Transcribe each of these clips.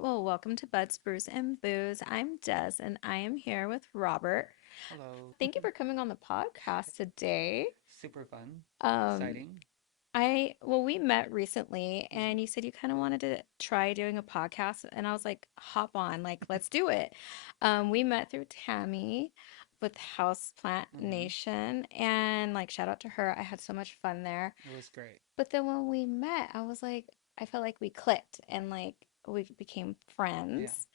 right, well, welcome to Bud Spruce and Booze. I'm Des, and I am here with Robert. Hello. Thank you for coming on the podcast today. Super fun. Um, Exciting. we met recently, and you said you kind of wanted to try doing a podcast, and I was like, hop on, like, let's do it. We met through Tammy with Houseplant Mm-hmm. Nation, and like, shout out to her. I had so much fun there. It was great. But then when we met, I was like, I felt like we clicked and like we became Yeah. friends.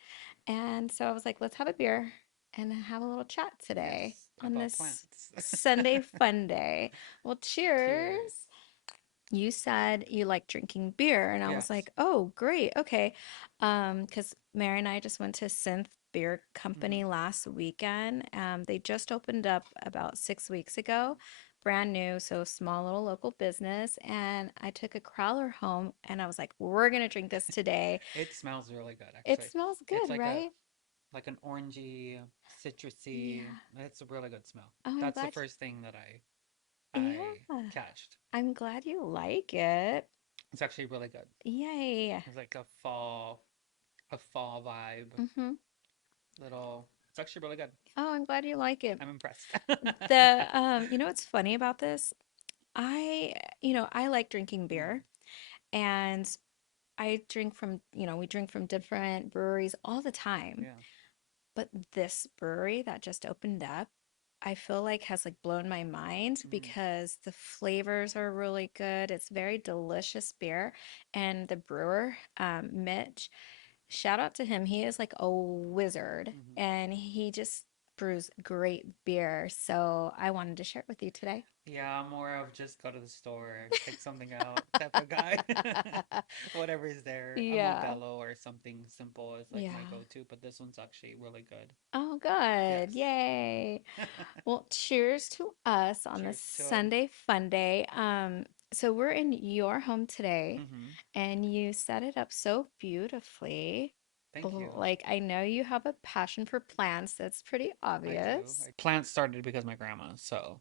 And so I was like, let's have a beer and have a little chat today Yes. on About this plants. Sunday fun day. Well, Cheers. cheers. You said you like drinking beer, and I was Yes. like, "Oh, great. Okay." Because Mary and I just went to Synth Beer Mm-hmm. Company last weekend. They just opened up about 6 weeks ago, brand new, so small little local business. And I took a crowler home, and I was like, "We're gonna drink this today." It smells really good, It actually. smells It's good, right? like an orangey, citrusy. Yeah. It's a really good smell. Oh, I'm That's the glad. first thing that I Yeah. catched. I'm glad you like it. It's actually really good. Yay. It's like a fall vibe. Mm-hmm. Little. It's actually really good. Oh, I'm glad you like it. I'm impressed. What's funny about this? I like drinking Mm, beer and I drink from, we drink from different breweries all the time. yeah. But this brewery that just opened up, I feel like has like blown my mind Mm, because the flavors are really good. It's very delicious beer. And the brewer, Mitch, shout out to him. He is like a wizard mm-hmm. and he just brews great beer. So I wanted to share it with you today. Yeah, I'm more of just go to the store, pick something out type of guy. Whatever is there. A Yeah. Modelo or something simple is like my Yeah. go-to, but this one's actually really good. Oh, good. Yes. Yay. Well, cheers to us on this Cheers to it. Sunday fun day. So we're in your home today, Mm-hmm. and you set it up so beautifully. Thank Oh, you. like I know you have a passion for plants. That's pretty I do. obvious. Plants started because my grandma, so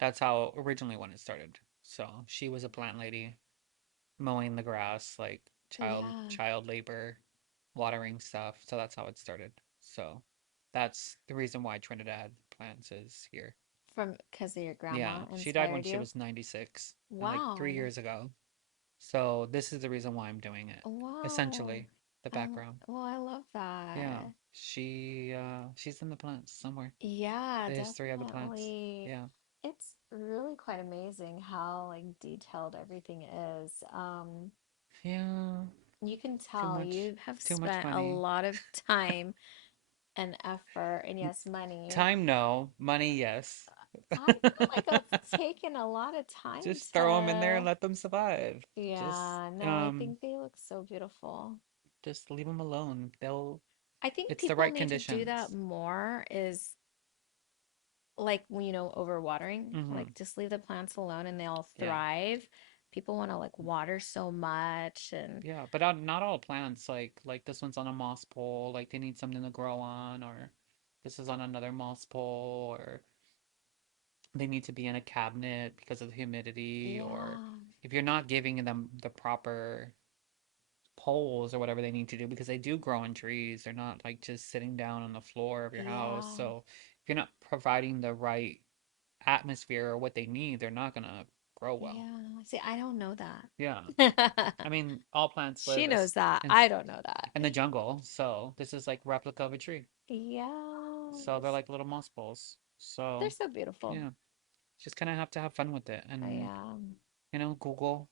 that's how originally when it started. So she was a plant lady, mowing the grass, like Yeah. child labor, watering stuff. So that's how it started. So that's the reason why Trinidad Plants is here. From because of your Yeah, grandma she died when inspired she you. was 96, and like three Wow. years ago. So this is the reason why I'm doing it. Wow. Essentially, the background. I love Yeah, that. she's in the plants somewhere. Yeah, The history of the plants. definitely. Yeah. It's really quite amazing how like detailed everything is. Yeah. You can Too tell much. you have Too much spent a money. lot of time and effort and yes, money. Time, no. Money, yes. I feel like it's taken a lot of time Just throw them in there and to, let them survive. Just yeah, no, I think they look so beautiful. just leave them alone. They'll I think it's the people right need to do that conditions. more is like overwatering, Mm-hmm. like just leave the plants alone and they'll Yeah. thrive. People want to like water so much and Yeah, but not all plants like this one's on a moss pole, like they need something to grow on, or this is on another moss pole, or they need to be in a cabinet because of the humidity, or yeah, if you're not giving them the proper poles or whatever they need to do, because they do grow in trees, they're not like just sitting down on the floor of your house. yeah, So if you're not providing the right atmosphere or what they need, they're not gonna grow well. yeah. See, I don't know Yeah. that. I mean, all plants She live knows that. in I don't know that. in the jungle, so this is like replica of a tree. So they're Yes. like little moss balls. They're So so beautiful. yeah, just kind of have to have fun with it, I and Google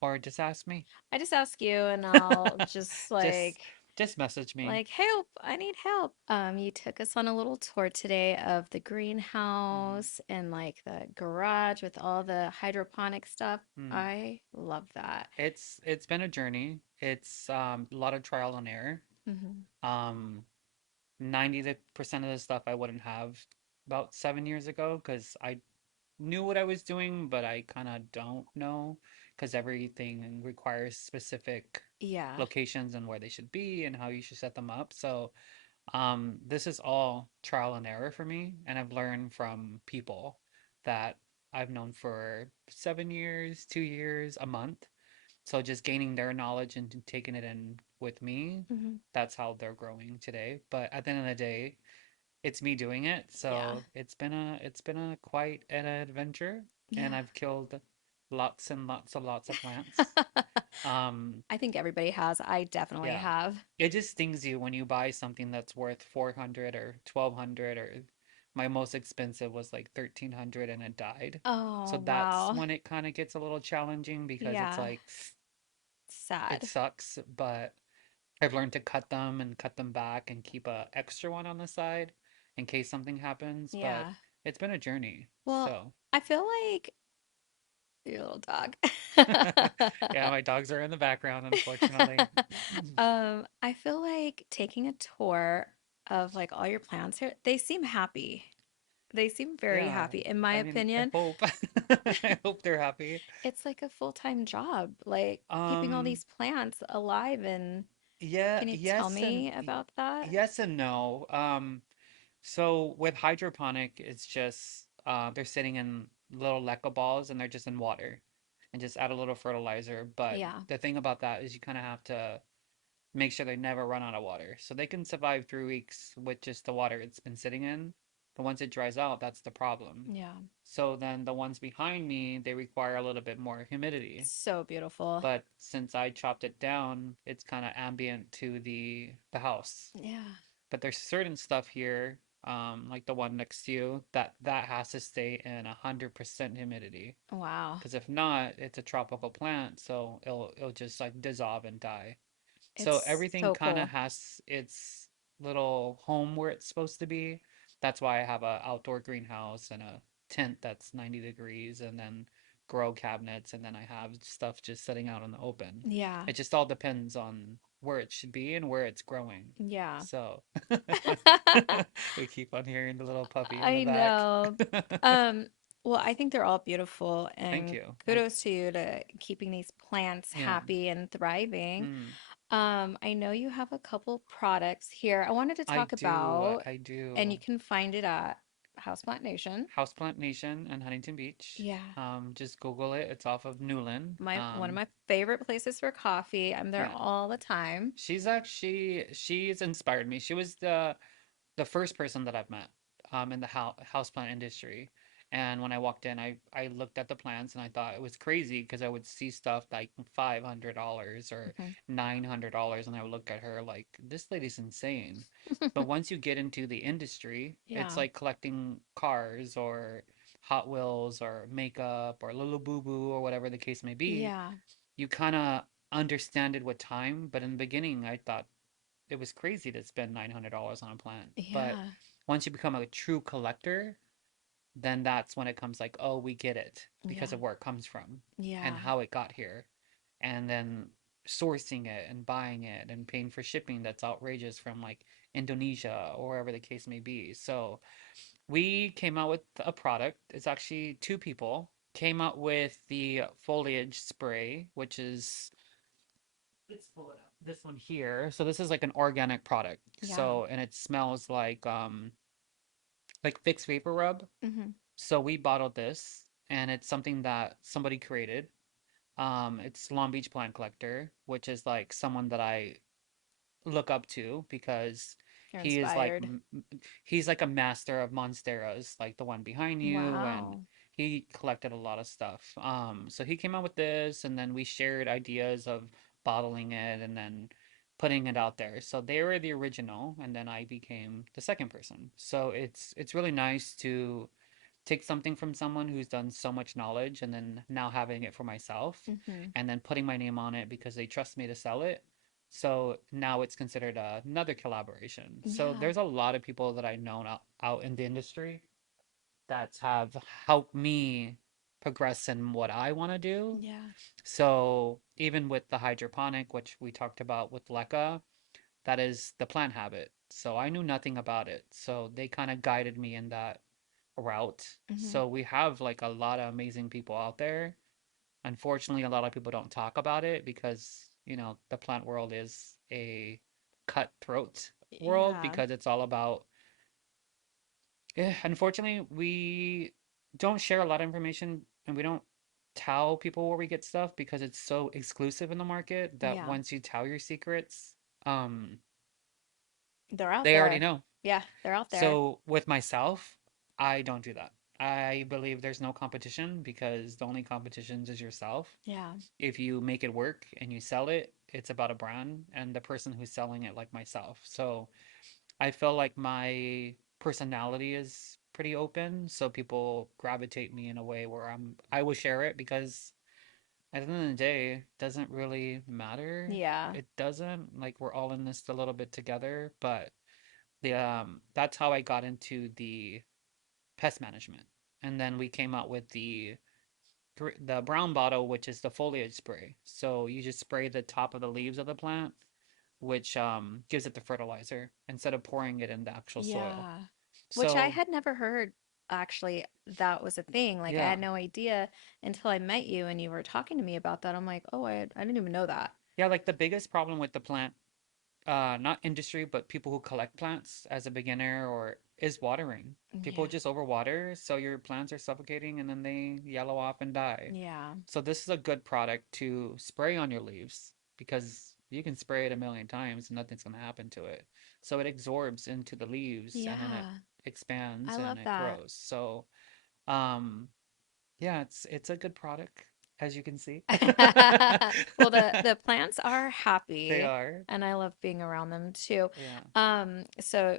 or just ask me. I just ask you and I'll just Just like just message me. help, I need help. You took us on a little tour today of the Hmm. greenhouse and like the garage with all the hydroponic stuff. Mm. I love that. It's been a journey. It's a lot of trial and error. Hmm. Um, 90% of the stuff I wouldn't have about 7 years ago because I knew what I was doing, but I kind of don't know because everything requires specific Yeah. locations and where they should be and how you should set them up. So, this is all trial and error for me, and I've learned from people that I've known for 7 years, 2 years, a month. So just gaining their knowledge and taking it in with me, Hmm. that's how they're growing today. But at the end of the day, it's me doing it. Yeah. So it's been a quite an adventure, and Yeah. I've killed lots and lots of plants. Um, I think everybody has. I definitely yeah. have. It just stings you when you buy something that's worth 400 or 1200, or my most expensive was like 1300 and it died. So Oh, that's wow. when it kind of gets a little challenging because it's Yeah. like it Sad. sucks, but I've learned to cut them back and keep a extra one on the side in case something happens, but Yeah. it's been a journey. Well, So, I feel like your little dog. yeah, my dogs are in the background, unfortunately. I feel like taking a tour of like all your plants here, they seem happy. They seem very Yeah, happy. In my I mean, I opinion, hope I hope they're happy. it's like a full-time job, like keeping all Um, these plants alive. And yeah, can you tell me about that? yes and no. So with hydroponic, it's just they're sitting in little Leca balls and they're just in water and just add a little fertilizer. But Yeah. the thing about that is you kind of have to make sure they never run out of water. So they can survive 3 weeks with just the water it's been sitting in. But once it dries out, that's the problem. Yeah. So then the ones behind me, they require a little bit more humidity. So beautiful. But since I chopped it down, it's kind of ambient to the house. Yeah. But there's certain stuff here, like the one next to you, that has to stay in 100% humidity. Wow. Because if not, it's a tropical plant, so it'll just like dissolve and die. So It's everything so kind of cool. has its little home where it's supposed to be. That's why I have a outdoor greenhouse and a tent that's 90 degrees, and then grow cabinets, and then I have stuff just sitting out in the open. Yeah. It just all depends on where it should be and where it's growing. Yeah. So we keep on hearing the little puppy in the I back. know. Um, well, I think they're all beautiful, Thank and you. kudos to you to keeping these plants Yeah. happy and thriving. Mm, I know you have a couple products here I wanted to I talk do. about, I and do. you can find it at Houseplant Nation. Houseplant Nation in Huntington Beach. Yeah. Just Google it. It's off of Newland. My one of my favorite places for coffee. I'm there Yeah. all the time. She's inspired me. She was the first person that I've met in the houseplant industry. And when I walked in, I looked at the plants and I thought it was crazy because I would see stuff like $500 or Mhm. $900, and I would look at her like this lady's insane. But once you get into the industry, it's Yeah. like collecting cars or Hot Wheels or makeup or Little Boo Boo or whatever the case may be. Yeah. You kind of understand it with time, but in the beginning, I thought it was crazy to spend $900 on a plant. But Yeah. once you become a true collector, then that's when it comes like, oh, we get it because Yeah. of where it comes from and Yeah. how it got here. And then sourcing it and buying it and paying for shipping that's outrageous from like Indonesia or wherever the case may be. So we came out with a product. It's actually two people came out with the foliage spray, which is let's pull it up. This one here. So this is like an organic product. Yeah. So and it smells like Vicks Vapor Rub. Hmm. So we bottled this and it's something that somebody created. It's Long Beach Plant Collector, which is like someone that I look up to because You're he is like inspired. he's like a master of monsteras, like the one behind you, and Wow. he collected a lot of stuff. So he came out with this, and then we shared ideas of bottling it and then putting it out there. So they were the original, and then I became the second person. So it's really nice to take something from someone who's done so much knowledge and then now having it for myself Hmm. and then putting my name on it because they trust me to sell it. So now it's considered another collaboration. So Yeah. there's a lot of people that I know out in the industry that have helped me progress in what I want to do. Yeah. So even with the hydroponic, which we talked about with Leka, that is the plant habit. So I knew nothing about it. So they kind of guided me in that route. Hmm. So we have like a lot of amazing people out there. Unfortunately, a lot of people don't talk about it because, the plant world is a cutthroat world Yeah. because it's all about, unfortunately, we don't share a lot of information and we don't tell people where we get stuff because it's so exclusive in the market that Yeah. once you tell your secrets, um, They're out they already there. know. Yeah, they're out there. So with myself, I don't do that. I believe there's no competition because the only competition is yourself. Yeah. If you make it work and you sell it, it's about a brand and the person who's selling it, like myself. So I feel like my personality is pretty open, so people gravitate me in a way where I will share it because at the end of the day, it doesn't really matter. Yeah. It doesn't like we're all in this a little bit together, but the that's how I got into the pest management. And then we came out with the brown bottle, which is the foliage spray. So you just spray the top of the leaves of the plant, which gives it the fertilizer instead of pouring it in the actual soil. Yeah. Which I So had never heard actually that was a thing. Like I yeah, had no idea until I met you and you were talking to me about that. I'm like, oh, I didn't even know that. yeah, like the biggest problem with the plant, not industry, but people who collect plants as a beginner or is watering. People Yeah. just overwater, so your plants are suffocating and then they yellow off and die. Yeah. So this is a good product to spray on your leaves because you can spray it a million times and nothing's going to happen to it. So it absorbs into the leaves and then it Yeah. I expands and love it that. grows. So um yeah, it's a good product as you can see. Well, the plants are They happy are. and I love being around them too. Yeah. So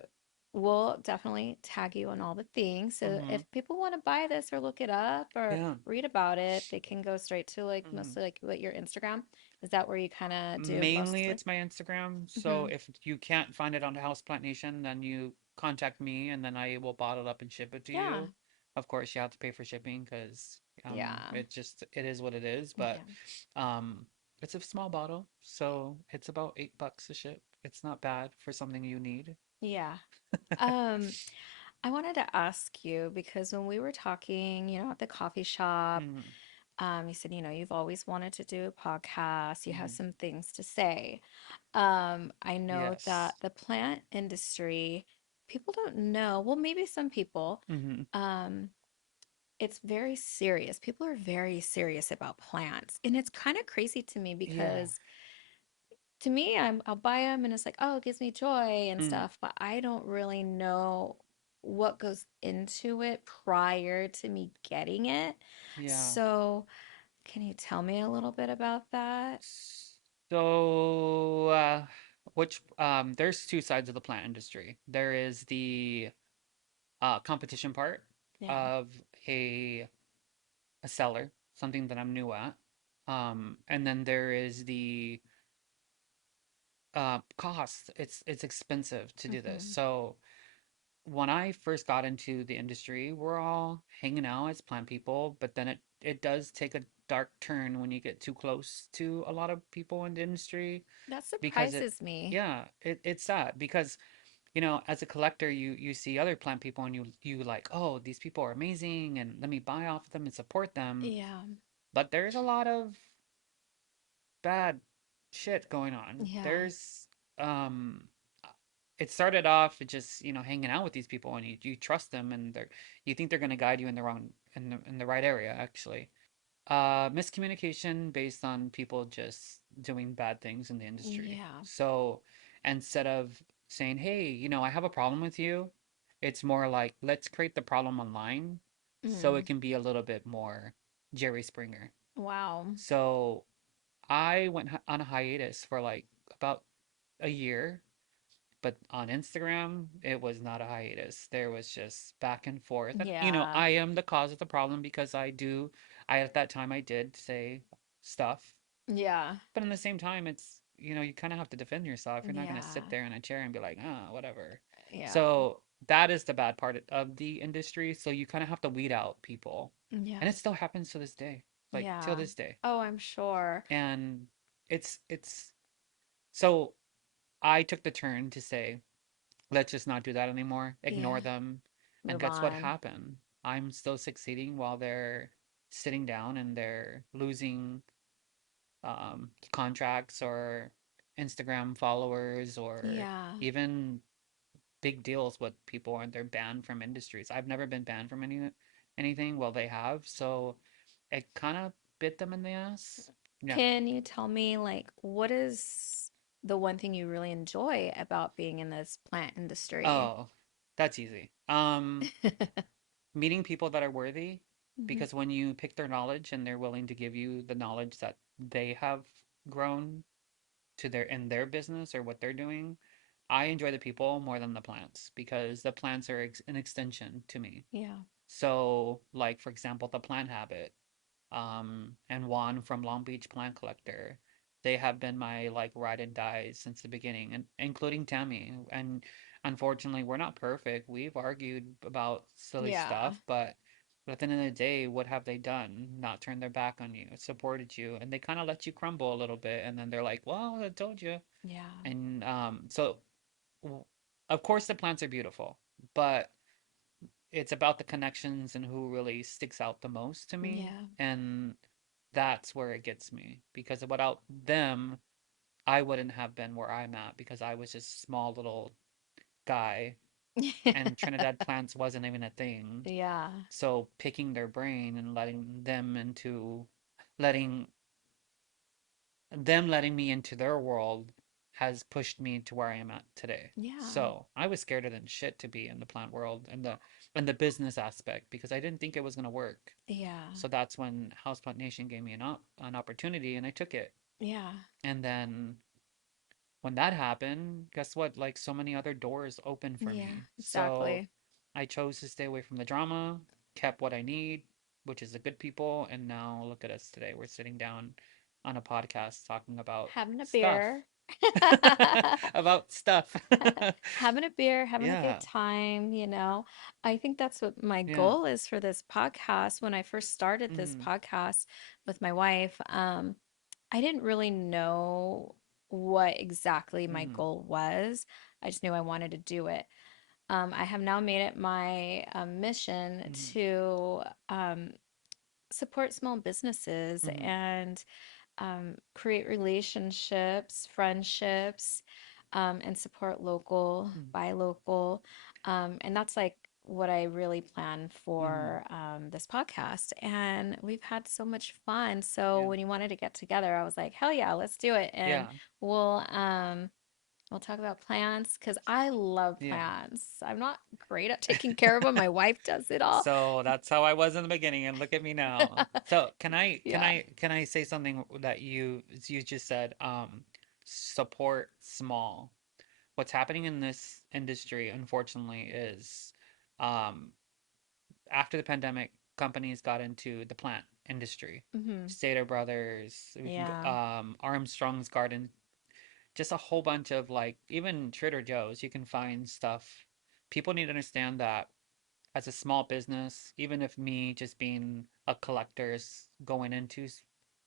we'll definitely tag you on all the things. So Mm-hmm. if people want to buy this or look it up or Yeah. read about it, they can go straight to like Mm-hmm. mostly like what your Instagram. Is that where you kind of do Mainly mostly? it's my Instagram. So Hmm. if you can't find it on the Houseplant Nation, then you contact me and then I will bottle it up and ship it to Yeah. you. Of course, you have to pay for shipping because Yeah. it is what it is. But Yeah. um, it's a small bottle, so it's about $8 to ship. It's not bad for something you need. Yeah. Um, I wanted to ask you because when we were talking, at the coffee shop, Mm-hmm. you said, you've always wanted to do a podcast, you have Mm-hmm. some things to say. I know Yes. that the plant industry, people don't know, well, maybe some people, Mm-hmm. um, it's very serious. People are very serious about plants. And it's kind of crazy to me Yeah. because to me, I'll buy them and it's like, oh, it gives me joy and Mm. stuff, but I don't really know what goes into it prior to me getting it. Yeah. So, can you tell me a little bit about that? So, which there's two sides of the plant industry. There is the competition part Yeah. of a a seller, something that I'm new at. And then there is the cost. It's expensive to do this. Hmm. So when I first got into the industry, we're all hanging out as plant people, but then it does take a dark turn when you get too close to a lot of people in the industry That because it surprises me. yeah, it's sad because as a collector, you see other plant people and you like, oh, these people are amazing, and let me buy off of them and support them. Yeah. But there's a lot of bad shit going on. Yeah. There's um, it started off just hanging out with these people and you trust them and you think they're gonna guide you in the wrong in the right area actually. Miscommunication based on people just doing bad things in the industry. Yeah. So instead of saying, hey, I have a problem with you, it's more like, let's create the problem online so it Mm. can be a little bit more Jerry Springer. Wow. So I went on a hiatus for like about a year, but on Instagram, it was not a hiatus. There was just back and forth. And, Yeah. I am the cause of the problem because at that time, I did say stuff. Yeah. But in the same time, you kind of have to defend yourself. You're not going to sit Yeah. there in a chair and be like, whatever. Yeah. So that is the bad part of the industry. So you kind of have to weed out people. Yeah. And it still happens to this day, like till Yeah. this day. Oh, I'm sure. And it's so I took the turn to say, let's just not do that anymore. Yeah. Ignore them. And Move guess what on. happened? I'm still succeeding while they're sitting down and they're losing contracts or Instagram followers or Yeah. even big deals with people and they're banned from industries. I've never been banned from anything. Well, they have. So it kind of bit them in the ass. Yeah. Can you tell me, like, what is the one thing you really enjoy about being in this plant industry? Oh, that's easy. Meeting people that are worthy, Mhm. because when you pick their knowledge and they're willing to give you the knowledge that they have grown to their in their business or what they're doing, I enjoy the people more than the plants because the plants are an extension to me. Yeah. So, like for example, the plant habit, and Juan from Long Beach Plant Collector. They have been my like ride and die since the beginning, and including Tammy. And unfortunately, we're not perfect. We've argued about silly Yeah. stuff, but at the end of the day, what have they done? Not turned their back on you, supported you, and they kind of let you crumble a little bit, and then they're like, "Well, I told you." Yeah. And so of course the plants are beautiful, but it's about the connections and who really sticks out the most to me. Yeah. And that's where it gets me because without them, I wouldn't have been where I'm at because I was just a small little guy and Trinidad plants wasn't even a thing. Yeah. So picking their brain and letting letting me into their world has pushed me to where I am at today. Yeah. So I was scared than shit to be in the plant world and the business aspect because I didn't think it was gonna work. Yeah. So that's when Houseplant Nation gave me an opportunity and I took it. Yeah. And then when that happened, guess what? Like so many other doors opened for Yeah. me. So Exactly. I chose to stay away from the drama, kept what I need, which is the good people, and now look at us today. We're sitting down on a podcast talking about Having a stuff. beer. About stuff. Having a beer, having a good Yeah. time, you know. I think that's what my Yeah. goal is for this podcast. When I first started this Mm-hmm. podcast with my wife, I didn't really know what exactly my Mm-hmm. goal was. I just knew I wanted to do it. I have now made it my mission Mm-hmm. to support small businesses Mm-hmm. and create relationships, friendships, and support local, buy local. And that's like what I really plan Mm-hmm. for this podcast. And we've had so much fun. So Yeah. when you wanted to get together, I was like, hell yeah, let's do it. And Yeah. we'll um, we'll talk about plants because I love Yeah. plants. I'm not great at taking care of them. My wife does it all. So that's how I was in the beginning, and look at me now. So Yeah. can I say something that you just said? Support small. What's happening in this industry, unfortunately, is um, after the pandemic, companies got into the plant industry. Hmm. Stater Brothers, we can go, Yeah. Armstrong's Garden, just a whole bunch of like even Trader Joe's. You can find stuff. People need to understand that as a small business, even if me just being a collector is going into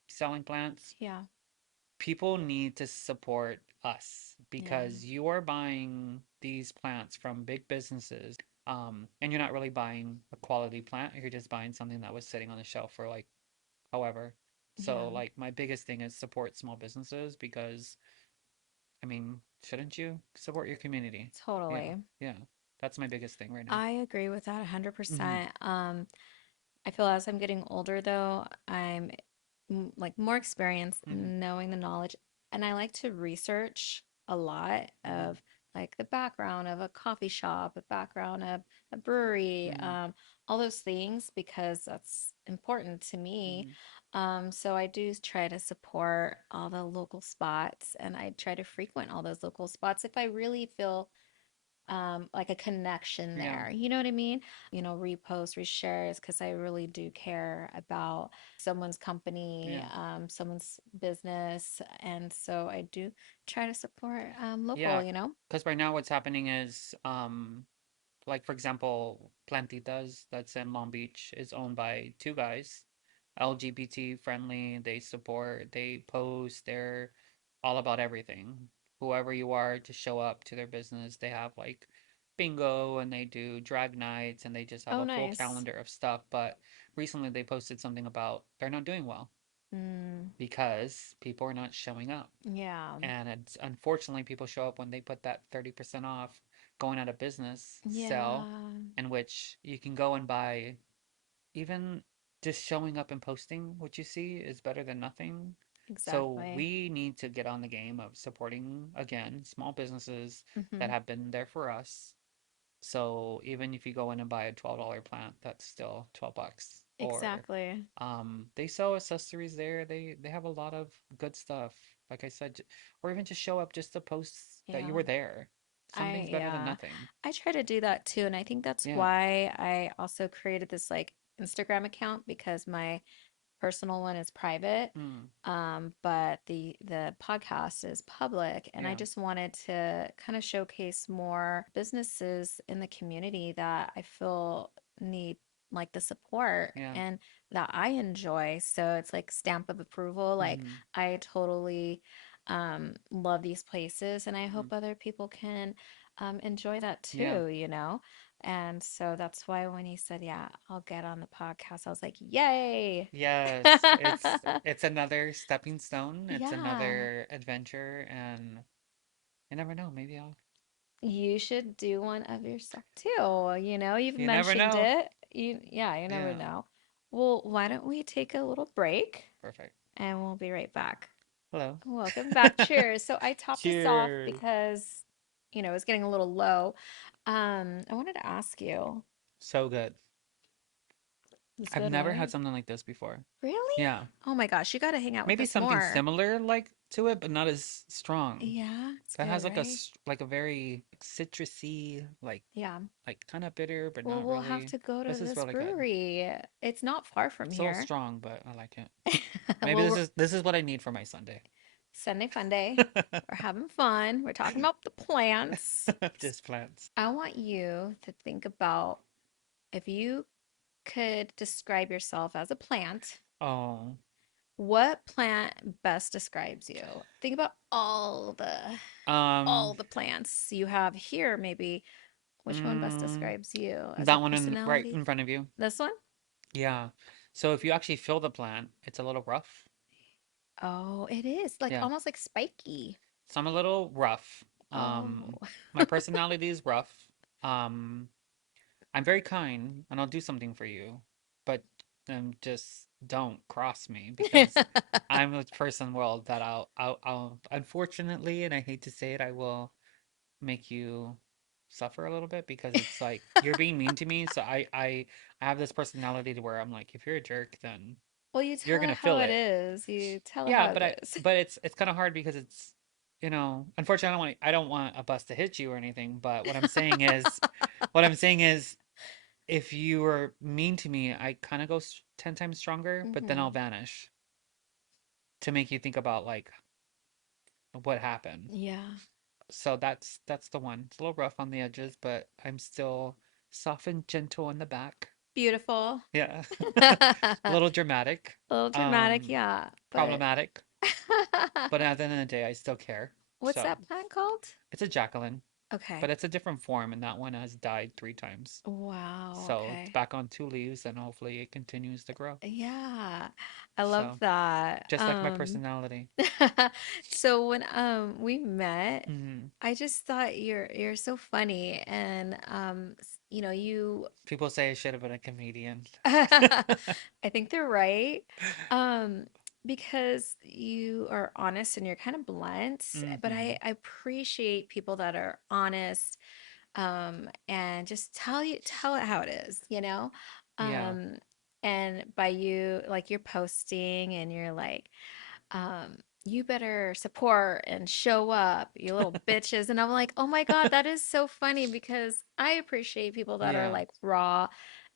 selling plants, Yeah. people need to support us Yeah. because you are buying these plants from big businesses, and you're not really buying a quality plant. You're just buying something that was sitting on the shelf for like however. So Yeah. like my biggest thing is support small businesses because I mean, shouldn't you support your community? Yeah, Totally. yeah. That's my biggest thing right now. I agree with that Mm-hmm. 100%. I feel as I'm getting older, though, I'm like more experienced, Mm-hmm. knowing the knowledge, and I like to research a lot Mm-hmm. of like the background of a coffee shop, a background of a brewery, Mm-hmm. all those things because that's important to me. Mm-hmm. So I do try to support all the local spots, and I try to frequent all those local spots if I really feel like a connection Yeah, there. You know what I mean? Repost, reshares, because I really do care about someone's company, yeah, someone's business. And so I do try to support yeah. local. Because right now what's happening is, like for example, Plantitas that's in Long Beach is owned by two guys, LGBT friendly. They support, they post, they're all about everything. Whoever you are, just show up to their business. They have like bingo and they do drag nights and they just have Oh, a full nice. calendar of stuff. But recently they posted something about they're not doing well Mm, because people are not showing up. yeah. And it's unfortunately people show up when they put that 30% off going out of business sale Yeah. in which you can go and buy even. just showing up and posting what you see is better than nothing. So Exactly. we need to get on the game of supporting again small businesses that Hmm. have been there for us. So even if you go in and buy a $12 plant, that's still 12 bucks. Or Exactly. they sell accessories there. They have a lot of good stuff. Like I said, or even just show up just to post that you Yeah. were there. Something's better than Yeah. nothing. I try to do that too. And I think that's Yeah. why I also created this like Instagram account because my personal one is private. Mm, But the podcast is public, and I yeah. just wanted to kind of showcase more businesses in the community that I feel need like the support Yeah. and that I enjoy. So it's like stamp of approval. Like Mm, I totally love these places, and I hope mm, other people can enjoy that yeah. too, you know? And so that's why when he said, "Yeah, I'll get on the podcast," I was like, "Yay!" Yes, it's another stepping stone. It's Yeah, another adventure, and you never know. Maybe I'll. you should do one of yourself too. You know, you've You never mentioned know. it. Yeah, you never Yeah. know. Well, why don't we take a little break Perfect. and we'll be right back. Hello. Welcome back. Cheers. So I topped us off Cheers. because, it was getting a little low. I wanted to ask you, So good. it's I've good, never had right? something like this before. Really? Yeah. Oh my gosh, you got to hang out with Maybe us something more. similar like to it, but not as strong. Yeah, it's That good, has like right? like a very citrusy, Yeah. like kind of bitter, but Well, not we'll have really. to go to This is this really good. brewery. It's not far from It's a little here. strong, but I like it. Maybe Well, this is what I need for my Sunday. Sunday fun day. We're having fun. We're talking about the plants. Just plants. I want you to think about if you could describe yourself as a plant, Oh. what plant best describes you? Think about Um, all the plants you have here, maybe. Which one best mm, describes you as a that one in right personality? in front of you. This one? Yeah. So if you actually feel the plant, it's a little rough. Oh, it is like Yeah. almost like spiky. So I'm a little rough. Oh. My personality is rough. Um, I'm very kind and I'll do something for you, but just don't cross me because I'm a person world that I'll unfortunately, and I hate to say it, I will make you suffer a little bit because it's like you're being mean to me. So I have this personality to where I'm like, if you're a jerk, then Well, you you're tell it gonna how feel it it. is. You tell it Yeah, how it is. but it's kind of hard because it's unfortunately I don't want a bus to hit you or anything. But what I'm saying is if you were mean to me, I kind of go 10 times stronger, but then I'll Hmm. vanish to make you think about like what happened. Yeah. So that's the one. It's a little rough on the edges, but I'm still soft and gentle in the back. Beautiful. Yeah. A A little dramatic, little dramatic, um, yeah. But problematic, but at the end of the day, I still care. what's So that plant called? it's a Jacqueline, but Okay. it's a different form, and that one has died 3 times. Wow. So it's Okay. back on 2 leaves, and hopefully it continues to grow. Yeah. I love So that. just like my personality. So when we met, Hmm. I just thought you're so funny and you People say I should have been a comedian. I think they're right. Um, because you are honest and you're kind of blunt, but Hmm. I appreciate people that are honest, and just tell it how it is, you know? Yeah. Um, and by you, like you're posting and you're like, you better support and show up, you little bitches. And I'm like, oh my God, that is so funny because I appreciate people that are Yeah. like raw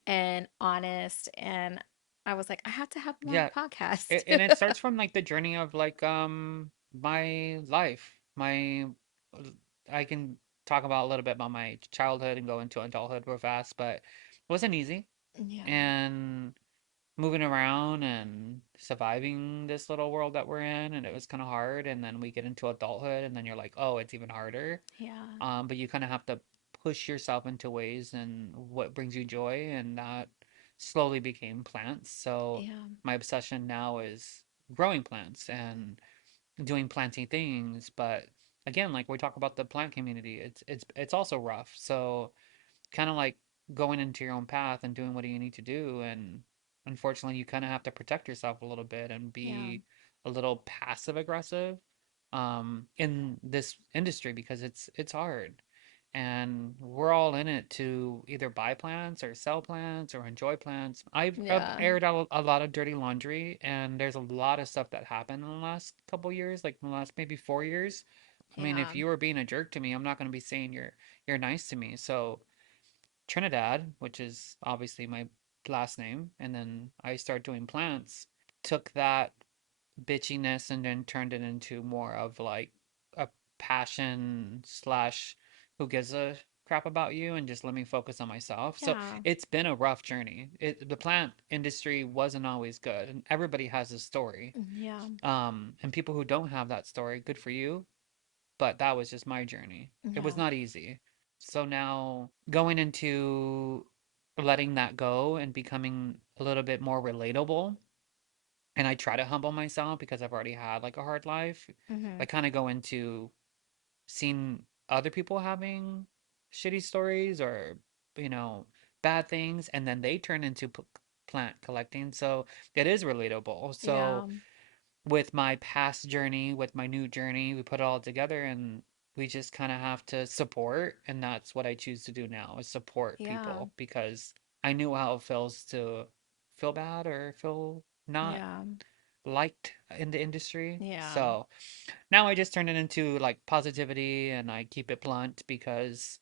and honest. And I was like, I have to have them on the Yeah. podcast. And it starts from like the journey of like my life. My I can talk about a little bit about my childhood and go into adulthood real fast, but it wasn't easy. Yeah, And moving around and surviving this little world that we're in, and it was kind of hard. And then we get into adulthood, and then you're like, oh, it's even harder. yeah, But you kind of have to push yourself into ways and what brings you joy, and that slowly became plants. So yeah, my obsession now is growing plants and doing planting things. But again, like we talk about the plant community, it's also rough. So kind of like going into your own path and doing what you need to do and unfortunately, you kind of have to protect yourself a little bit and Yeah. be a little passive aggressive in this industry because it's hard. And we're all in it to either buy plants or sell plants or enjoy plants. I've Yeah. aired out a lot of dirty laundry, and there's a lot of stuff that happened in the last couple years, like in the last maybe 4 years. I mean, Yeah. if you were being a jerk to me, I'm not going to be saying you're nice to me. So Trinidad, which is obviously my last name, and then I started doing plants, took that bitchiness and then turned it into more of like a passion slash who gives a crap about you and just let me focus on myself. So Yeah. it's been a rough journey. The plant industry wasn't always good, and everybody has a story. Yeah. And people who don't have that story, good for you, but that was just my journey. It was Yeah. not easy. So now going into letting that go and becoming a little bit more relatable, and I try to humble myself because I've already had like a hard life. Mm-hmm. I kind of go into seeing other people having shitty stories or, you know, bad things, and then they turn into plant collecting. So it is relatable. Yeah. So with my past journey, with my new journey, we put it all together and we just kind of have to support. And that's what I choose to do now is support Yeah. people because I knew how it feels to feel bad or feel not Yeah. liked in the industry. Yeah. So now I just turn it into like positivity and I keep it blunt because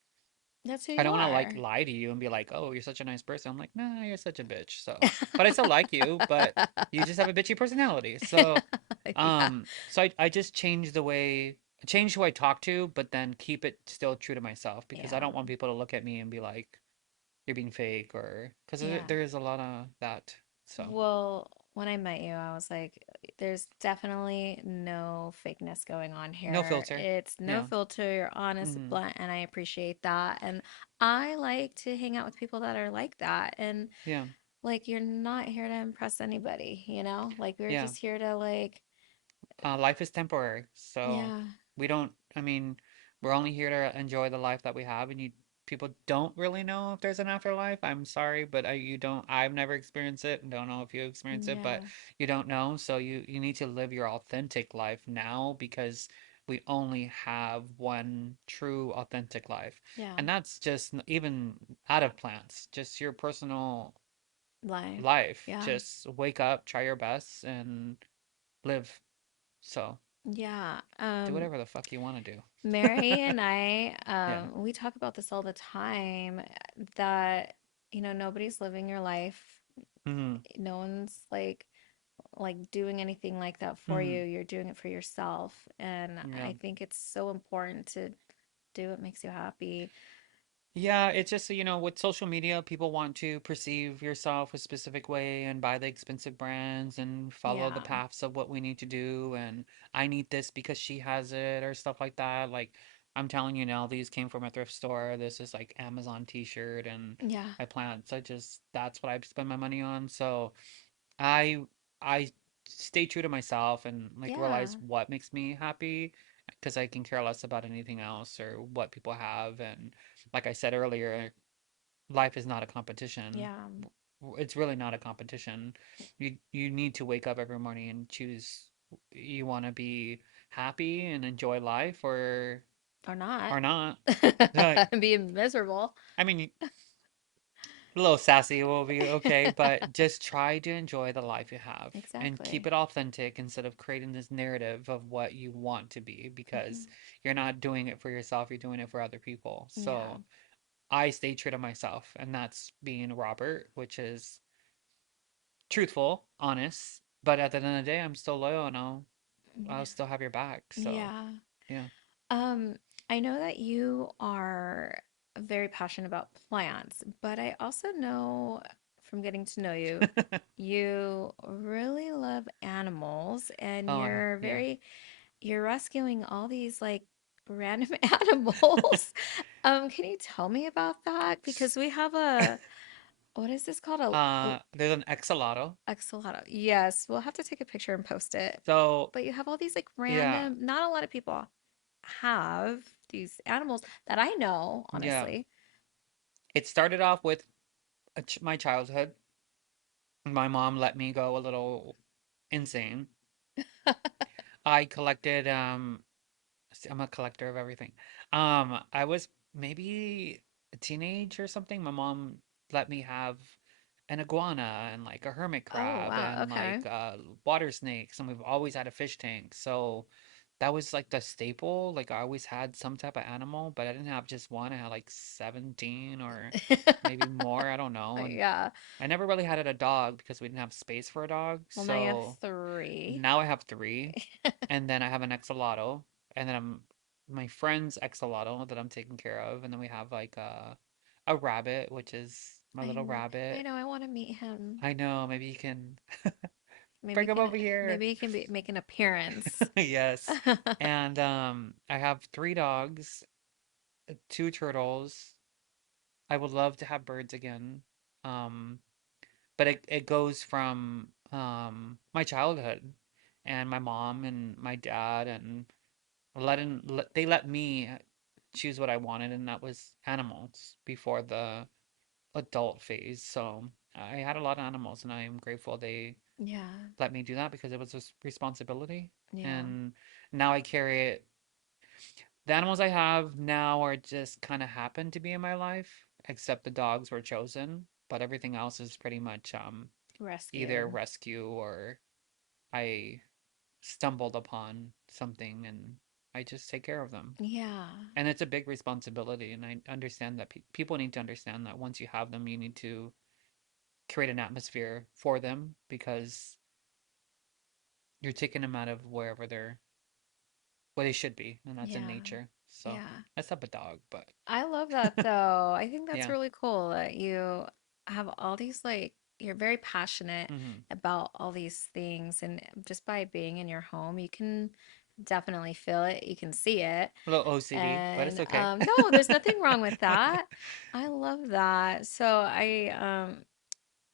That's who I you don't want to like are. lie to you and be like, "Oh, you're such a nice person." I'm like, "Nah, you're such a bitch." So, but I still like you, but you just have a bitchy personality. Yeah. So I just change the way change who I talk to, but then keep it still true to myself because I Yeah. don't want people to look at me and be like, "You're being fake," or because Yeah. there is a lot of that. So, Well, when I met you, I was like, there's definitely no fakeness going on no here. filter. It's no Yeah. filter, you're honest, Mhm. blunt, and I appreciate that. And I like to hang out with people that are like that. And Yeah. like, you're not here to impress anybody, you know? Like, we're Yeah. just here to, like, Life is temporary, so yeah, we don't. I mean, we're only here to enjoy the life that we have, and you people don't really know if there's an afterlife. I'm sorry, but you don't. I've never experienced it, and don't know if you experience it, but yeah, you don't know. So you need to live your authentic life now because we only have one true authentic life, yeah, and that's just even out of plants, just your personal life. life. Yeah, Just wake up, try your best, and live. So yeah. do whatever the fuck you want to do. Mary and I, Yeah. we talk about this all the time that, nobody's living your life. Mm-hmm. No one's like doing anything like that for Mm-hmm. you. You're doing it for yourself. And Yeah. I think it's so important to do what makes you happy. Yeah, it's just, with social media, people want to perceive yourself a specific way and buy the expensive brands and follow the Yeah. paths of what we need to do. And I need this because she has it or stuff like that. Like, I'm telling you now, these came from a thrift store. This is like Amazon t-shirt and Yeah. my plants. That's what I spend my money on. So I I stay true to myself and like Yeah. realize what makes me happy because I can care less about anything else or what people have. And like I said earlier, life is not a competition. Yeah. It's really not a competition. You need to wake up every morning and choose you want to be happy and enjoy life Or not. or not. Like Being miserable. I mean, a little sassy will be okay, but just try to enjoy the life you have and keep Exactly. it authentic instead of creating this narrative of what you want to be because Hmm. you're not doing it for yourself, you're doing it for other people. Yeah. So I stay true to myself, and that's being Robert, which is truthful, honest, but at the end of the day, I'm still loyal and I'll still have your back. So Yeah. yeah. Um, I know that you are very passionate about plants, but I also know from getting to know you, you really love animals and Oh yeah. you're rescuing all these like random animals. Can you tell me about that? Because we have what is this called? A There's an Exalato. axolotl. Yes, we'll have to take a picture and post it. So But you have all these like yeah, random, not a lot of people have these animals that I know, yeah. honestly. It started off with my childhood. my mom let me go a little insane. I collected I'm a collector of everything. I was maybe a teenage or something. My mom let me have an iguana and like a hermit Oh, crab wow. and Okay. like water snakes, and we've always had a fish tank. So that was like the staple. Like I always had some type of animal, but I didn't have just one. I had like 17 or maybe more. I don't know. And Yeah. I never really had a dog because we didn't have space for a dog. Well, now you have So three. now I have three, and then I have an axolotl, and then I'm my friend's axolotl that I'm taking care of, and then we have like a rabbit, which is my little I rabbit. know. I want to meet him. I know, maybe you can Maybe bring him can over here. maybe he can be make an appearance. Yes. And I have three dogs, two turtles. I would love to have birds again. Um, but it goes from my childhood and my mom and my dad and they let me choose what I wanted, and that was animals before the adult phase. So I had a lot of animals, and I am grateful they Yeah. let me do that because it was a responsibility. Yeah. And now I carry it. The animals I have now are just kind of happen to be in my life, except the dogs were chosen, but everything else is pretty much either Rescued. rescue or I stumbled upon something and I just take care of them. Yeah. And it's a big responsibility, and I understand that people need to understand that once you have them, you need to create an atmosphere for them because you're taking them out of wherever they're where they should be, and that's in Yeah. nature. So Yeah. let's have a dog, but I love that though. I think that's yeah. really cool that you have all these like you're very passionate Hmm. about all these things and just by being in your home, you can definitely feel it. You can see it. A little OCD, but it's And okay. no, there's nothing wrong with that. I love that. So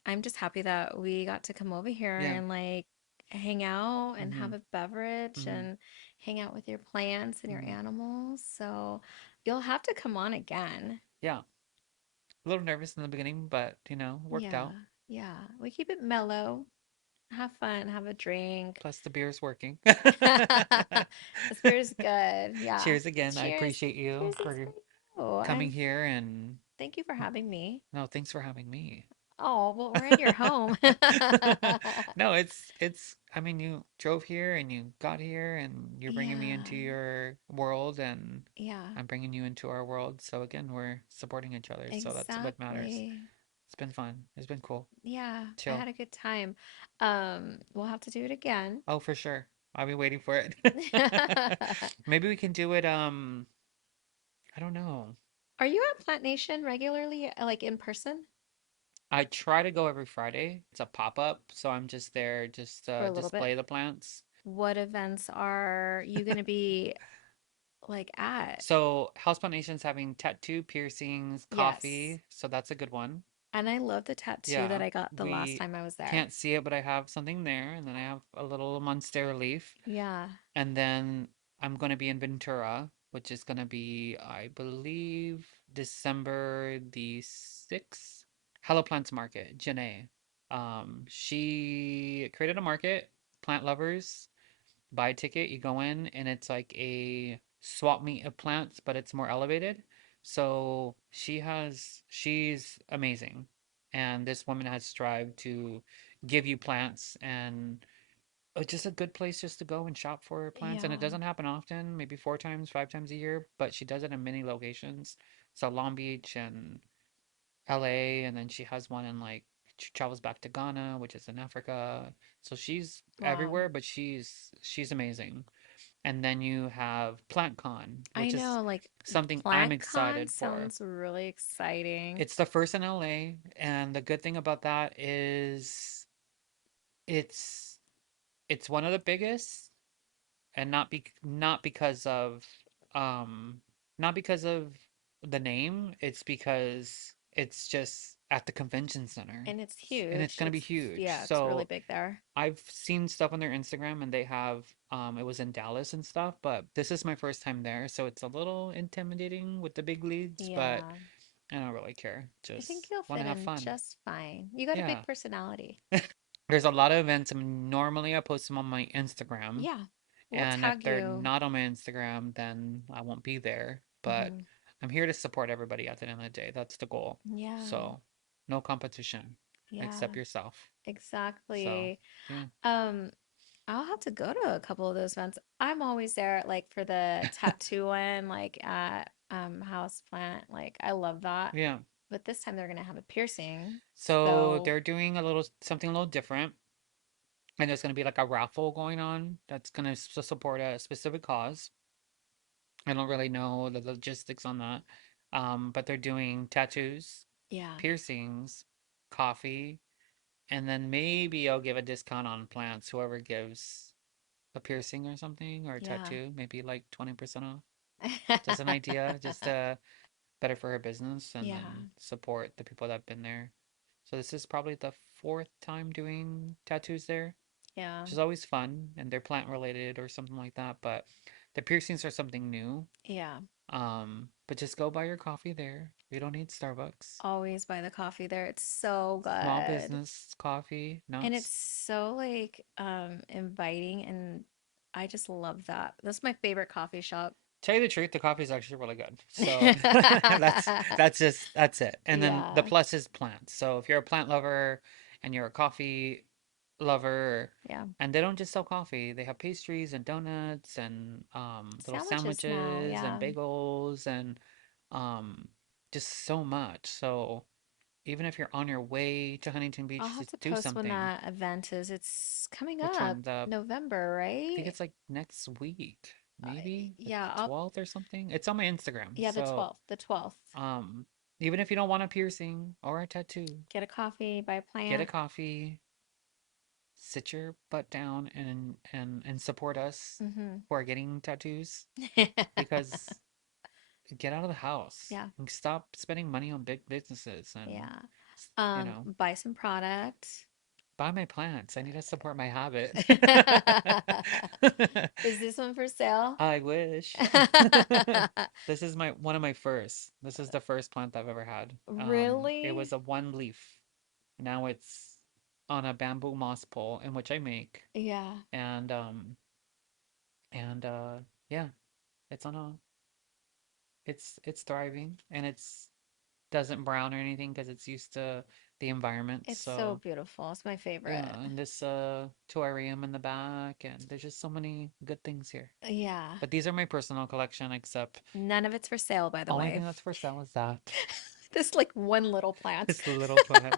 I'm just happy that we got to come over here Yeah. and like hang out and Hmm. have a beverage Hmm. and hang out with your plants and your Hmm. animals. So you'll have to come on again. Yeah. A little nervous in the beginning, but worked Yeah, out. yeah. We keep it mellow. Have fun, have a drink. Plus the beer's working. This beer is good. Yeah. Cheers again. I Cheers. appreciate you Cheers for for you. coming I'm here and thank you for having me. no, thanks for having me. Oh, well, we're in your home. No, it's I mean you drove here and you got here and you're bringing me Yeah, into your world and yeah, I'm bringing you into our world. So again, we're supporting each other. So that's what matters. exactly. It's been fun. It's been cool. Yeah, I Chill. had a good time. We'll have to do it again. Oh, for sure. I'll be waiting for it. Maybe we can do it I don't know. Are you at Plant Nation regularly, like in person I try to go every Friday. It's a pop-up, so I'm just there just for a little bit? display the plants. What events are you going to be like at? So Houseplant Nation's having tattoo, piercings, Yes. coffee, so that's a good one. And I love the tattoo that Yeah, I got the last we time I was there. can't see it, but I have something there, and then I have a little monstera leaf, Yeah. and then I'm gonna be in Ventura, which is gonna be, I believe, December the 6th. Hello Plants Market, Janae. She created a market, plant lovers buy a ticket, you go in, and it's like a swap meet of plants, but it's more elevated. So she's amazing. And this woman has strived to give you plants and just a good place just to go and shop for plants. And it Yeah. doesn't happen often, maybe 4 times, 5 times a year, but she does it in many locations. So Long Beach and LA, and then she has one in like she travels back to Ghana, which is in Africa. So she's Wow. everywhere, but she's amazing. And then you have PlantCon, I which is know, like something I'm PlantCon excited for. sounds really exciting. It's the first in LA, and the good thing about that is it's it's one of the biggest, and not because of um not because of the name, it's because it's just at the convention center. And it's And it's huge. gonna be huge. Yeah, it's really So big there. I've seen stuff on their Instagram and they have it was in Dallas and stuff, but this is my first time there, so it's a little intimidating with the big leagues, but Yeah. I don't really care. I think Just you'll want to fit have in fun. just fine. You got a Yeah. big personality. There's a lot of events. Normally I post them on my Instagram, Yeah. We'll and if tag they're you. not on my Instagram, then I won't be there. But Hmm. I'm here to support everybody at the end of the day. That's the goal. Yeah. So, no competition except Yeah. yourself. So, Exactly. yeah. Um, I'll have to go to a couple of those events. I'm always there, like for the tattoo one, like at House Plant. Like I love that. Yeah. But this time they're gonna have a piercing. So, So they're doing a little something a little different, and there's going to be like a raffle going on that's going to support a specific cause. I don't really know the logistics on that. But they're doing tattoos, yeah, piercings, coffee, and then maybe I'll give a discount on plants. Whoever gives a piercing or something or a yeah. tattoo, maybe like 20% off. Just an idea, just better for her business and Yeah, then support the people that have been there. So this is probably the fourth time doing tattoos there, yeah, which is always fun, and they're plant related or something like that. But the piercings are something new. yeah. But just go buy your coffee there. You don't need Starbucks. Always buy the coffee there. It's so Small good. business coffee, And not it's so like inviting and I just love that. That's my favorite coffee shop. tell you the truth, the coffee is actually really good. So that's it. And then the Yeah, plus is plants. So if you're a plant lover and you're a coffee lover, yeah. and they don't just sell coffee, they have pastries and donuts and little Sandwiches now, sandwiches and yeah. bagels and um just so much. So even if you're on your way to Huntington I'll Beach to have to do post when something, that event is. It's coming which up one? The November, I think right? it's like next week, Uh, maybe the yeah, I'll 12th or something. It's on my Instagram. yeah, the So 12th, the 12th. Um, even if you don't want a piercing or a tattoo, Get a coffee, buy a get a plant. coffee, sit your butt down and support us Mm-hmm. who are getting tattoos because get out of the house Yeah, and stop spending money on big businesses and yeah. you know, Buy some product. buy my plants. I need to support my habit. Is this one for sale? I wish. This is my one of my first. This is the first plant I've ever had. It Really? was a one leaf. Now it's on a bamboo moss pole in which I make. Yeah. And yeah, it's on a it's thriving and it's doesn't brown or anything because it's used to the environment. It's so So beautiful. It's my yeah, favorite. and this terrarium in the back and there's just so many good things here. Yeah. But these are my personal collection except None of it's for sale, by the only way. thing that's for sale is that. This like one little plant. This little plant.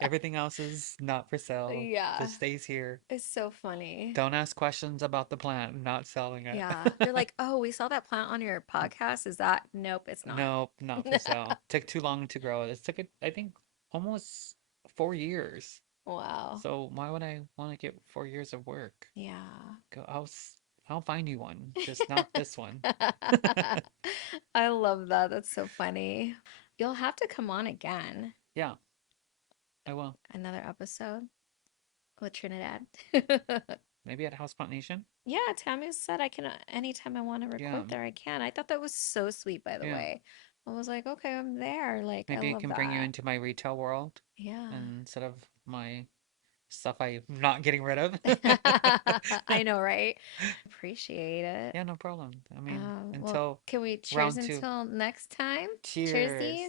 Everything else is not for sale. Yeah. Just stays here. It's so funny. Don't ask questions about the plant. I'm not selling it. Yeah. They're like, oh, we saw that plant on your podcast. Is that? Nope, it's not. Nope, not for sale. Took too long to grow. It took it, I think, almost 4 years. Wow. So why would I want to get 4 years of work? Yeah. Go, I'll find you one, just not this one. I love that. That's so funny. You'll have to come on again. Yeah, I will. Another episode with Trinidad. Maybe at Houseplant Nation. Yeah, Tammy said I can anytime I want to Yeah, record there, I can. I thought that was so sweet, by the yeah. way. I was like, okay, I'm there. Like, I Maybe I love can bring you that. into my retail world Yeah. instead of my stuff I'm not getting rid of. I know, right? Appreciate it. Yeah, no problem. I mean, Well, until can we cheers round two. until next time? Cheers. Cheersies.